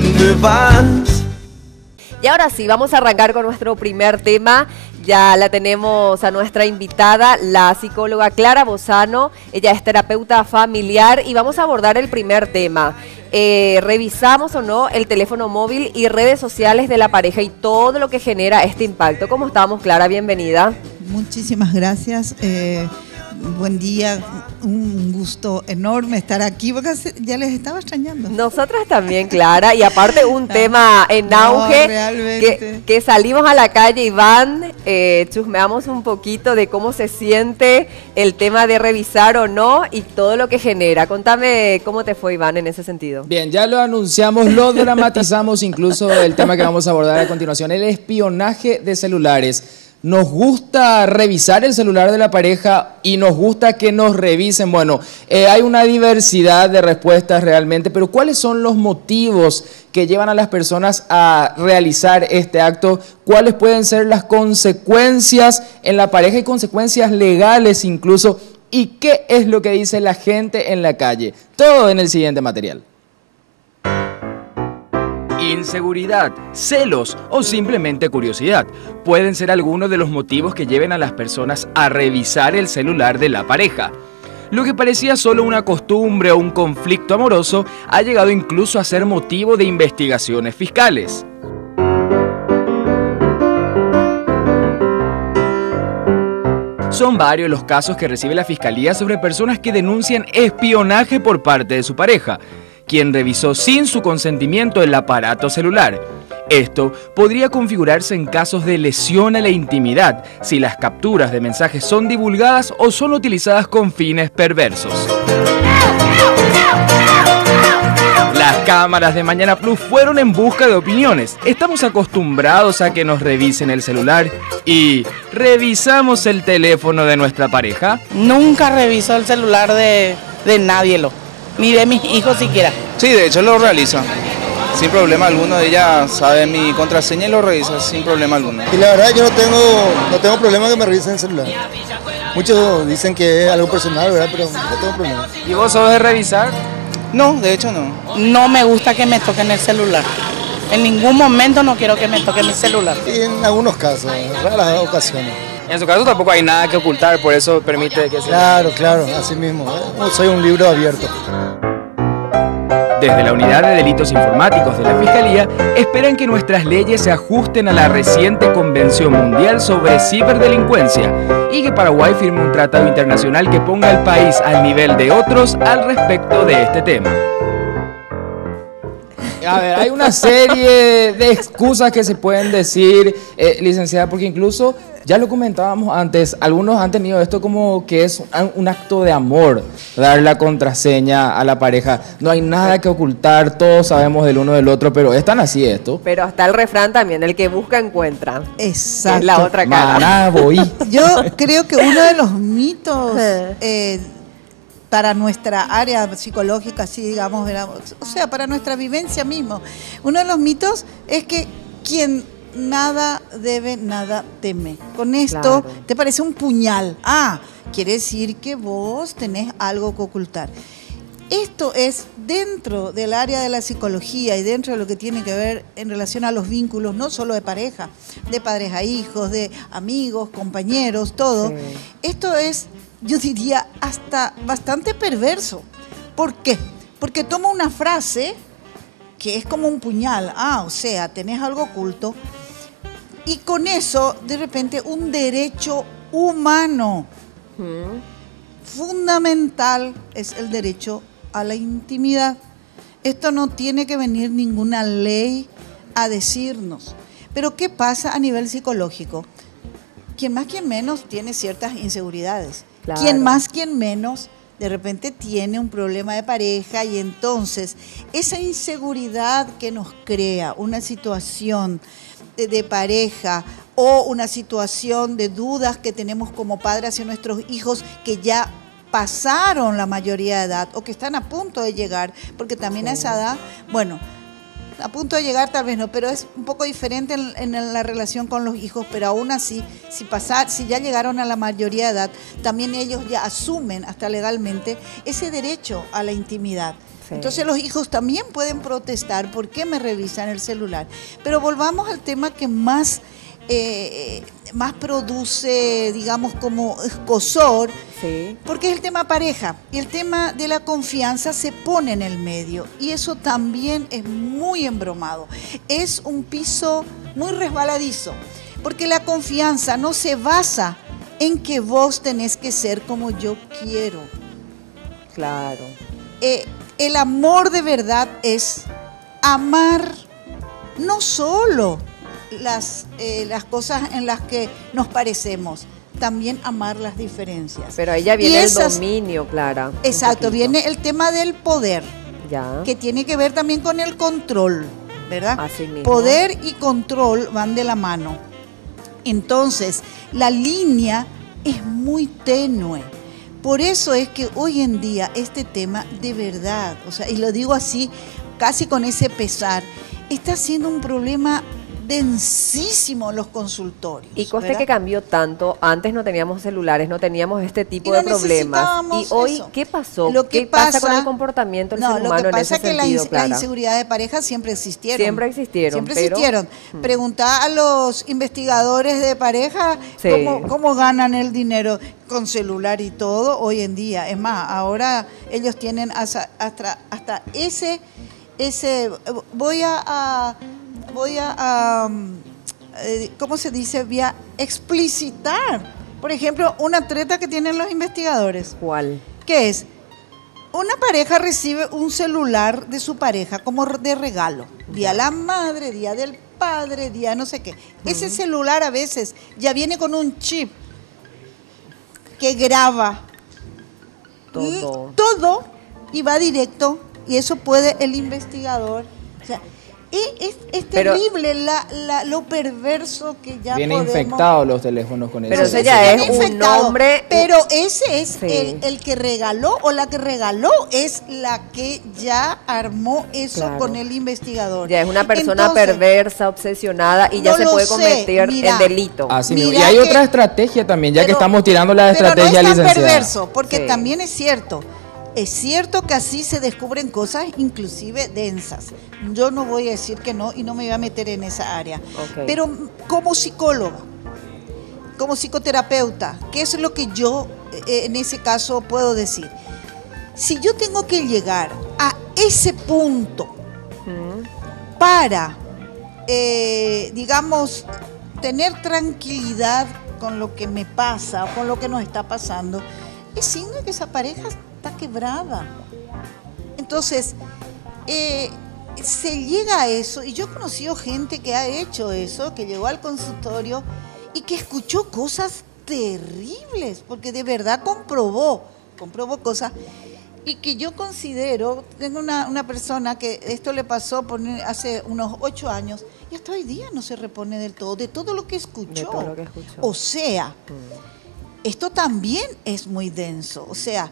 dónde vas. Y ahora sí, vamos a arrancar con nuestro primer tema. Ya la tenemos a nuestra invitada, la psicóloga Clara Bozano. Ella es terapeuta familiar y vamos a abordar el primer tema. Revisamos o no el teléfono móvil y redes sociales de la pareja y todo lo que genera este impacto. ¿Cómo estamos, Clara? Bienvenida. Muchísimas gracias. Buen día, un gusto enorme estar aquí porque ya les estaba extrañando. Nosotras también, Clara, y aparte un tema en auge, que salimos a la calle, Iván, chusmeamos un poquito de cómo se siente el tema de revisar o no y todo lo que genera. Contame cómo te fue, Iván, en ese sentido. Bien, ya lo anunciamos, lo dramatizamos, incluso el tema que vamos a abordar a continuación, el espionaje de celulares. Nos gusta revisar el celular de la pareja y nos gusta que nos revisen. Bueno, hay una diversidad de respuestas realmente, pero ¿cuáles son los motivos que llevan a las personas a realizar este acto? ¿Cuáles pueden ser las consecuencias en la pareja y consecuencias legales incluso? ¿Y qué es lo que dice la gente en la calle? Todo en el siguiente material. Inseguridad, celos o simplemente curiosidad pueden ser algunos de los motivos que lleven a las personas a revisar el celular de la pareja. Lo que parecía solo una costumbre o un conflicto amoroso ha llegado incluso a ser motivo de investigaciones fiscales. Son varios los casos que recibe la Fiscalía sobre personas que denuncian espionaje por parte de su pareja, quien revisó sin su consentimiento el aparato celular. Esto podría configurarse en casos de lesión a la intimidad, si las capturas de mensajes son divulgadas o son utilizadas con fines perversos. Las cámaras de Mañana Plus fueron en busca de opiniones. Estamos acostumbrados a que nos revisen el celular y ¿revisamos el teléfono de nuestra pareja? Nunca reviso el celular de nadie, ni de mis hijos siquiera. Sí, de hecho lo realiza, sin problema alguno. Ella sabe mi contraseña y lo revisa sin problema alguno. Y la verdad yo no tengo problema que me revisen el celular. Muchos dicen que es algo personal, ¿verdad? Pero no tengo problema. ¿Y vos sos de revisar? No, de hecho no. No me gusta que me toquen el celular. En ningún momento no quiero que me toquen mi celular. Y en algunos casos, en raras ocasiones. En su caso tampoco hay nada que ocultar, por eso permite que sea. Claro, así mismo. Soy un libro abierto. Desde la Unidad de Delitos Informáticos de la Fiscalía, esperan que nuestras leyes se ajusten a la reciente Convención Mundial sobre Ciberdelincuencia y que Paraguay firme un tratado internacional que ponga al país al nivel de otros al respecto de este tema. A ver, hay una serie de excusas que se pueden decir, licenciada, porque incluso, ya lo comentábamos antes, algunos han tenido esto como que es un acto de amor, dar la contraseña a la pareja. No hay nada que ocultar, todos sabemos del uno del otro, pero es tan así esto. Pero hasta el refrán también, el que busca encuentra. Exacto. Es la otra cara. Maná, voy. Yo creo que uno de los mitos para nuestra área psicológica, así digamos, o sea, para nuestra vivencia mismo, uno de los mitos es que quien nada debe, nada teme. Con esto Claro. te parece un puñal. Quiere decir que vos tenés algo que ocultar. Esto es dentro del área de la psicología y dentro de lo que tiene que ver en relación a los vínculos, no solo de pareja, de padres a hijos, de amigos, compañeros, todo. Sí. Esto es, yo diría, hasta bastante perverso. ¿Por qué? Porque toma una frase que es como un puñal. O sea, tenés algo oculto. Y con eso, de repente, un derecho humano fundamental es el derecho a la intimidad. Esto no tiene que venir ninguna ley a decirnos. Pero ¿qué pasa a nivel psicológico? Quien más, quien menos tiene ciertas inseguridades. Claro. Quien más, quien menos de repente tiene un problema de pareja y entonces esa inseguridad que nos crea una situación de pareja o una situación de dudas que tenemos como padres hacia nuestros hijos que ya pasaron la mayoría de edad o que están a punto de llegar, porque también a esa edad, bueno, a punto de llegar tal vez no, pero es un poco diferente en la relación con los hijos, pero aún así, si ya llegaron a la mayoría de edad, también ellos ya asumen hasta legalmente ese derecho a la intimidad. Sí. Entonces los hijos también pueden protestar, ¿por qué me revisan el celular? Pero volvamos al tema que más produce, digamos, como escozor, Sí. porque es el tema pareja. Y el tema de la confianza se pone en el medio. Y eso también es muy embromado. Es un piso muy resbaladizo. Porque la confianza no se basa en que vos tenés que ser como yo quiero. Claro. El amor de verdad es amar no solo las cosas en las que nos parecemos, también amar las diferencias. Pero ahí ya Y viene el esas- dominio, Clara. un Exacto, poquito. viene el tema del poder, Ya. que tiene que ver también con el control, ¿verdad? Así mismo. Poder y control van de la mano. Entonces, la línea es muy tenue. Por eso es que hoy en día este tema de verdad, o sea, y lo digo así, casi con ese pesar, está siendo un problema densísimo en los consultorios. Y coste ¿verdad? que cambió tanto, antes no teníamos celulares, no teníamos este tipo Y de no problemas. Y necesitábamos hoy, eso. ¿qué pasó? Lo que ¿Qué pasa con pasa- el comportamiento del No, ser lo humano que en pasa ese es que sentido, la Clara? inseguridad de pareja siempre existieron. Siempre existieron, Siempre pero- existieron. Preguntá a los investigadores de pareja Sí. cómo ganan el dinero con celular y todo hoy en día. Es más, ahora ellos tienen hasta ese voy a ¿cómo se dice? Voy a explicitar. Por ejemplo, una treta que tienen los investigadores. ¿Cuál? ¿Qué es? Una pareja recibe un celular de su pareja como de regalo. Día de la madre, día del padre, día no sé qué. Ese celular a veces ya viene con un chip que graba todo y va directo. Y eso puede el investigador. O sea, es Pero- terrible lo perverso que ya Viene podemos... infectados los teléfonos con eso. Pero No sé ese ya si es viene un infectado, nombre- Pero ese es Sí. el que regaló o la que regaló es la que ya armó eso Claro. con el investigador. Ya es una persona Entonces, perversa, obsesionada y ya no se lo puede sé, cometer mira. en delito. Así mismo. Y Mira hay que- otra estrategia también, ya que pero- estamos tirando la pero estrategia, no es tan licenciada. perverso, porque Sí. también es cierto. Es cierto que así se descubren cosas inclusive densas. Yo no voy a decir que no y no me voy a meter en esa área. Ok. Pero como psicóloga, como psicoterapeuta, ¿qué es lo que yo en ese caso puedo decir? Si yo tengo que llegar a ese punto para, digamos, tener tranquilidad con lo que me pasa o con lo que nos está pasando, es signo de que esa pareja está quebrada. Entonces, se llega a eso, y yo he conocido gente que ha hecho eso, que llegó al consultorio y que escuchó cosas terribles, porque de verdad comprobó cosas, y que yo considero, tengo una persona que esto le pasó hace unos 8 años, y hasta hoy día no se repone del todo, de todo lo que escuchó. De todo lo que escuchó. O sea, esto también es muy denso. O sea,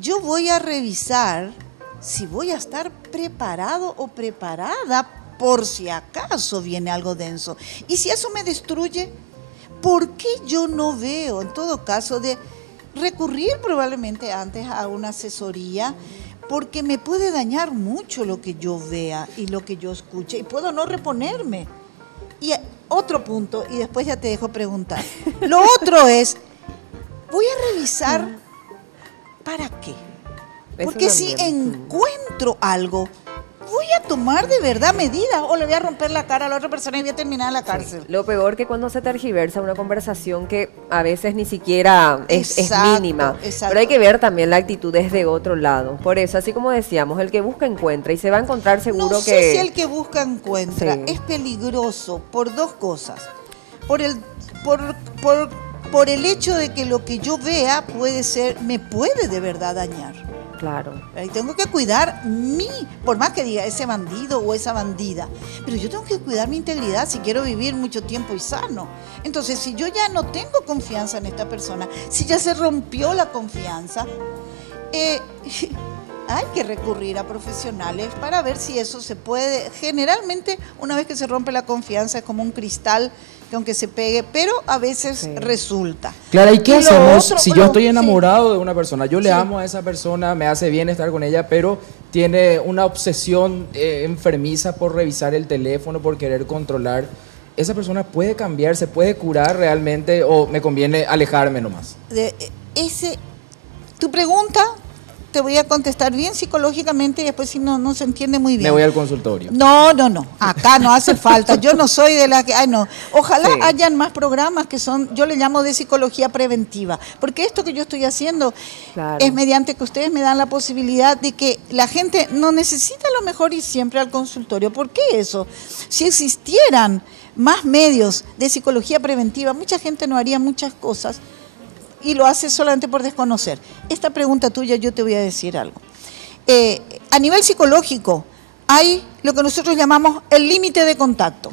yo voy a revisar si voy a estar preparado o preparada por si acaso viene algo denso. Y si eso me destruye, ¿por qué yo no veo, en todo caso, de recurrir probablemente antes a una asesoría? Porque me puede dañar mucho lo que yo vea y lo que yo escuche, y puedo no reponerme. Y otro punto, y después ya te dejo preguntar. Lo otro es, voy a revisar para qué. Eso Porque si también. encuentro algo, voy a tomar de verdad medidas o le voy a romper la cara a la otra persona y voy a terminar en la cárcel. Lo peor que cuando se tergiversa una conversación que a veces ni siquiera es Exacto, mínima. exacto. Pero hay que ver también la actitud desde otro lado. Por eso, así como decíamos, el que busca encuentra y se va a encontrar seguro No sé que... si el que busca encuentra. Sí. Es peligroso por dos cosas. Por el hecho de que lo que yo vea me puede de verdad dañar. Claro. Y tengo que cuidar por más que diga ese bandido o esa bandida, pero yo tengo que cuidar mi integridad si quiero vivir mucho tiempo y sano. Entonces, si yo ya no tengo confianza en esta persona, si ya se rompió la confianza, hay que recurrir a profesionales para ver si eso se puede. Generalmente, una vez que se rompe la confianza, es como un cristal que aunque se pegue, pero a veces Sí. resulta. Claro, ¿y qué Y lo hacemos otro- si yo bueno, estoy sí. enamorado de una persona? Yo le Sí. amo a esa persona, me hace bien estar con ella, pero tiene una obsesión enfermiza por revisar el teléfono, por querer controlar, ¿esa persona puede cambiar, se puede curar realmente o me conviene alejarme nomás? Tu pregunta te voy a contestar bien psicológicamente y después si no se entiende muy bien. Me voy al consultorio. No. Acá no hace falta. Yo no soy de la que... Ay, no. Ojalá hayan más programas que son, yo le llamo de psicología preventiva. Porque esto que yo estoy haciendo es mediante que ustedes me dan la posibilidad de que la gente no necesita a lo mejor ir siempre al consultorio. ¿Por qué eso? Si existieran más medios de psicología preventiva, mucha gente no haría muchas cosas y lo hace solamente por desconocer. Esta pregunta tuya yo te voy a decir algo. A nivel psicológico hay lo que nosotros llamamos el límite de contacto.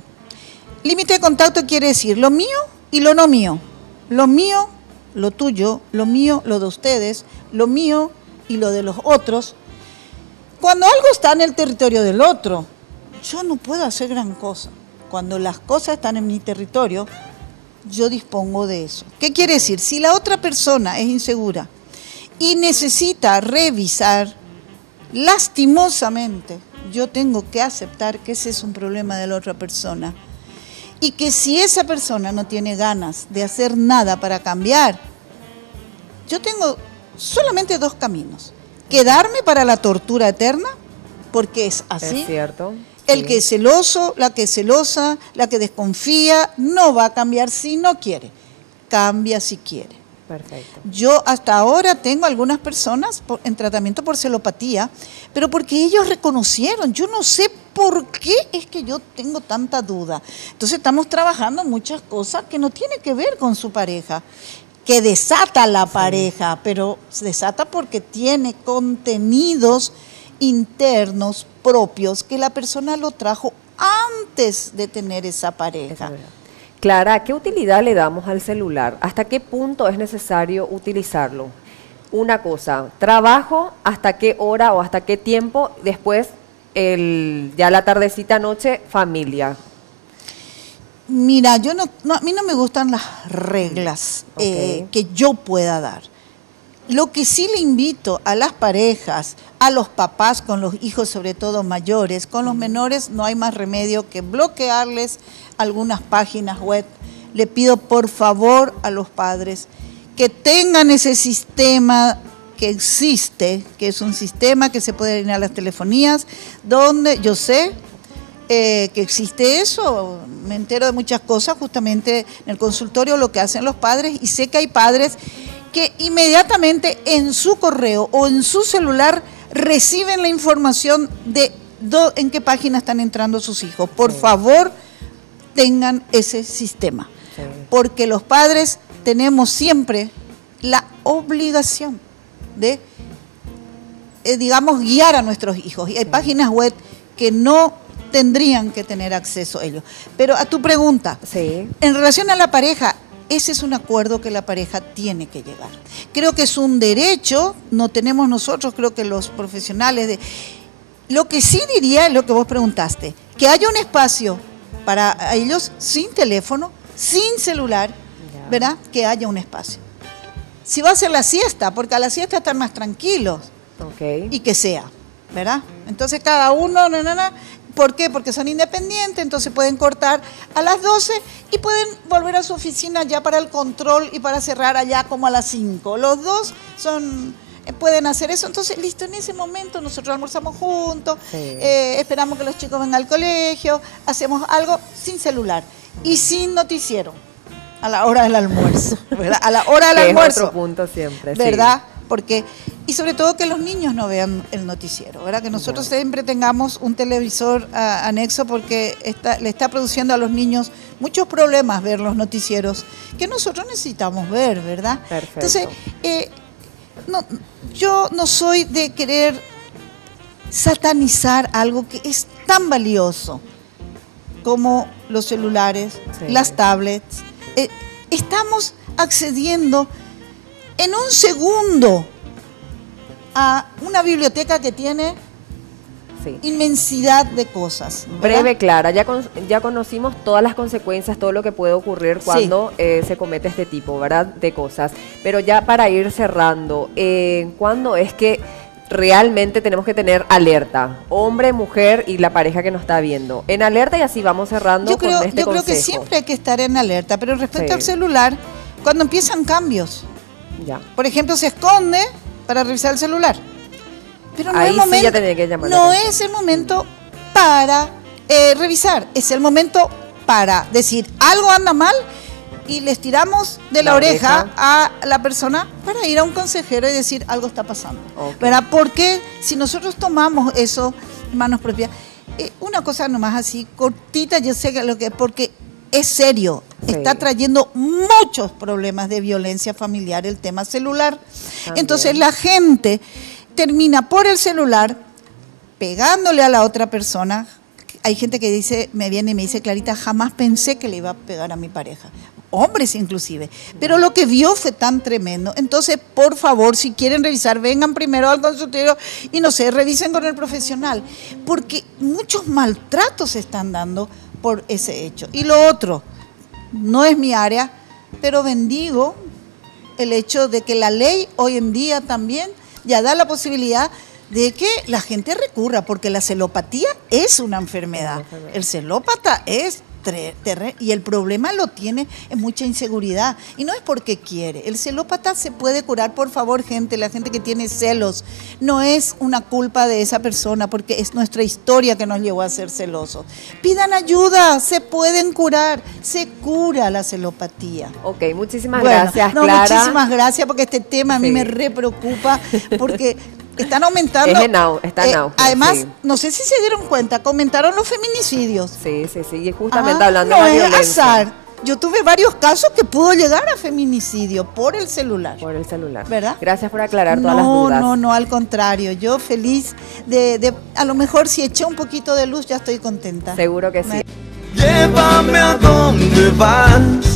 Límite de contacto quiere decir lo mío y lo no mío. Lo mío, lo tuyo, lo mío, lo de ustedes, lo mío y lo de los otros. Cuando algo está en el territorio del otro, yo no puedo hacer gran cosa. Cuando las cosas están en mi territorio, yo dispongo de eso. ¿Qué quiere decir? Si la otra persona es insegura y necesita revisar, lastimosamente, yo tengo que aceptar que ese es un problema de la otra persona. Y que si esa persona no tiene ganas de hacer nada para cambiar, yo tengo solamente dos caminos. Quedarme para la tortura eterna, porque es así. Es cierto. El que es celoso, la que es celosa, la que desconfía, no va a cambiar si no quiere. Cambia si quiere. Perfecto. Yo hasta ahora tengo algunas personas en tratamiento por celopatía, pero porque ellos reconocieron. Yo no sé por qué es que yo tengo tanta duda. Entonces estamos trabajando muchas cosas que no tienen que ver con su pareja, que desata la pareja, pero se desata porque tiene contenidos internos propios que la persona lo trajo antes de tener esa pareja. Clara, ¿qué utilidad le damos al celular? ¿Hasta qué punto es necesario utilizarlo? Una cosa, trabajo, ¿hasta qué hora o hasta qué tiempo? Después, ya la tardecita, noche, familia. Mira, a mí no me gustan las reglas que yo pueda dar. Lo que sí le invito a las parejas, a los papás con los hijos sobre todo mayores, con los menores no hay más remedio que bloquearles algunas páginas web. Le pido por favor a los padres que tengan ese sistema que existe, que es un sistema que se puede ir a las telefonías, donde yo sé que existe eso, me entero de muchas cosas justamente en el consultorio, lo que hacen los padres, y sé que hay padres que inmediatamente en su correo o en su celular reciben la información de en qué página están entrando sus hijos. Por favor, tengan ese sistema, porque los padres tenemos siempre la obligación de, digamos, guiar a nuestros hijos. Y hay páginas web que no tendrían que tener acceso a ellos. Pero a tu pregunta, en relación a la pareja, ese es un acuerdo que la pareja tiene que llegar. Creo que es un derecho, no tenemos nosotros, creo que los profesionales. Lo que sí diría es lo que vos preguntaste, que haya un espacio para ellos sin teléfono, sin celular, ¿verdad? Que haya un espacio. Si va a ser la siesta, porque a la siesta están más tranquilos, y que sea, ¿verdad? Entonces cada uno, ¿por qué? Porque son independientes, entonces pueden cortar a las 12 y pueden volver a su oficina ya para el control y para cerrar allá como a las 5. Los dos pueden hacer eso, entonces listo, en ese momento nosotros almorzamos juntos, esperamos que los chicos vengan al colegio, hacemos algo sin celular y sin noticiero a la hora del almuerzo, ¿verdad? A la hora del almuerzo. Es otro punto siempre, ¿verdad? Porque, y sobre todo que los niños no vean el noticiero, ¿verdad? Que nosotros siempre tengamos un televisor anexo porque le está produciendo a los niños muchos problemas ver los noticieros que nosotros necesitamos ver, ¿verdad? Perfecto. Entonces, yo no soy de querer satanizar algo que es tan valioso como los celulares, las tablets. Estamos accediendo en un segundo a una biblioteca que tiene inmensidad de cosas, ¿verdad? Breve, Clara, ya conocimos todas las consecuencias, todo lo que puede ocurrir cuando se comete este tipo, ¿verdad?, de cosas. Pero ya para ir cerrando, ¿cuándo es que realmente tenemos que tener alerta, hombre, mujer y la pareja que nos está viendo. En alerta, y así vamos cerrando Yo creo, con este yo creo que consejo. siempre hay que estar en alerta, pero respecto Sí. al celular, cuando empiezan cambios, Ya. por ejemplo, se esconde para revisar el celular. Pero no, Ahí es, sí momento, ya tenía que llamar la no atención. es el momento para revisar, es el momento para decir algo anda mal y les tiramos de la La oreja oreja. a la persona para ir a un consejero y decir algo está pasando. Ok. ¿Verdad? Porque si nosotros tomamos eso en manos propias, una cosa nomás así cortita, yo sé que lo que porque es serio, Sí. está trayendo muchos problemas de violencia familiar el tema celular. También. Entonces la gente termina por el celular pegándole a la otra persona. Hay gente que dice, me viene y me dice, Clarita, jamás pensé que le iba a pegar a mi pareja. Hombres inclusive. Pero lo que vio fue tan tremendo. Entonces, por favor, si quieren revisar, vengan primero al consultorio y no sé, revisen con el profesional. Porque muchos maltratos se están dando por ese hecho. Y lo otro, no es mi área, pero bendigo el hecho de que la ley hoy en día también ya da la posibilidad de que la gente recurra, porque la celopatía es una enfermedad. El celópata es y el problema lo tiene en mucha inseguridad y no es porque quiere. El celópata se puede curar, por favor, gente, la gente que tiene celos, no es una culpa de esa persona porque es nuestra historia que nos llevó a ser celosos. Pidan ayuda, se pueden curar, se cura la celopatía. Ok, muchísimas Bueno, gracias, no, Clara. muchísimas gracias porque este tema a mí Sí. me re preocupa porque están aumentando. Está en auge, además, sí. no sé si se dieron cuenta, comentaron los feminicidios. Sí, y justamente Ah, hablando no de la es violencia. azar. Yo tuve varios casos que pudo llegar a feminicidio por el celular. Por el celular. ¿Verdad? Gracias por aclarar todas las dudas. No, al contrario. Yo feliz a lo mejor si eché un poquito de luz ya estoy contenta. Seguro que sí. Llévame a donde vas.